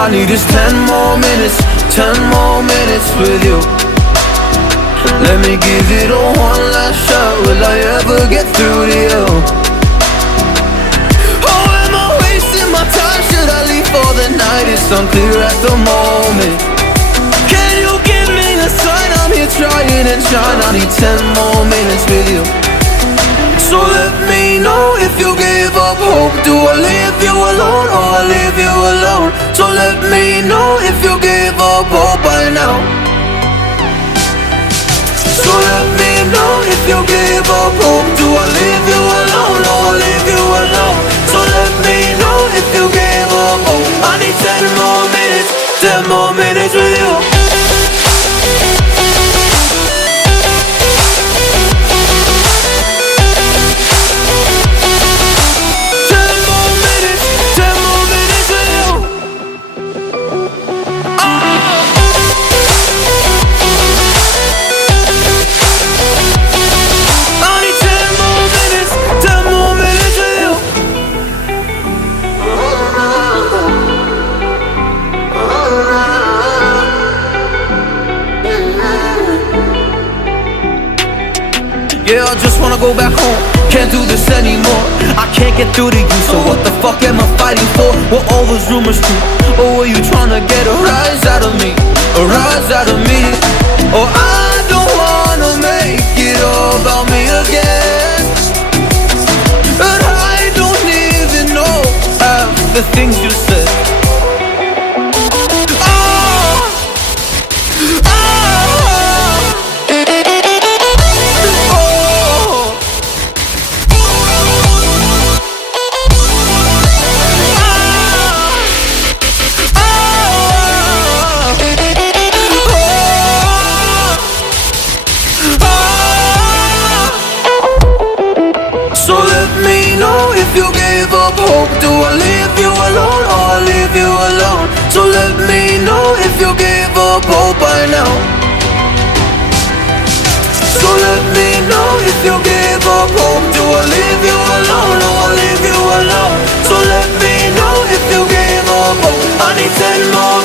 I need is 10 more minutes, 10 more minutes with you. Let me give it a one last shot. Will I ever get through to you? Oh, am I wasting my time? Should I leave for the night? It's unclear at the moment. Can you give me a sign? I'm here trying and trying. I need 10 more minutes with you. So let me know if you gave up hope. Do I leave you alone or I leave you alone? So let me know if you gave up hope by now. So let me know if you gave up hope. Do I leave you alone or I leave you alone? So let me know if you gave up hope. I need 10 more minutes, 10 more minutes with you. Yeah, I just wanna go back home. Can't do this anymore. I can't get through to you, so what the fuck am I fighting for? Were all those rumors true? Or were you trying to get a rise out of me? A rise out of me? Or I don't wanna make it all about me again. And I don't even know half the things you said. So let me know if you gave up hope. Do I leave you alone or I leave you alone? So let me know if you gave up hope by now. So let me know if you gave up hope. Do I leave you alone or I leave you alone? So let me know if you gave up hope. I need 10 more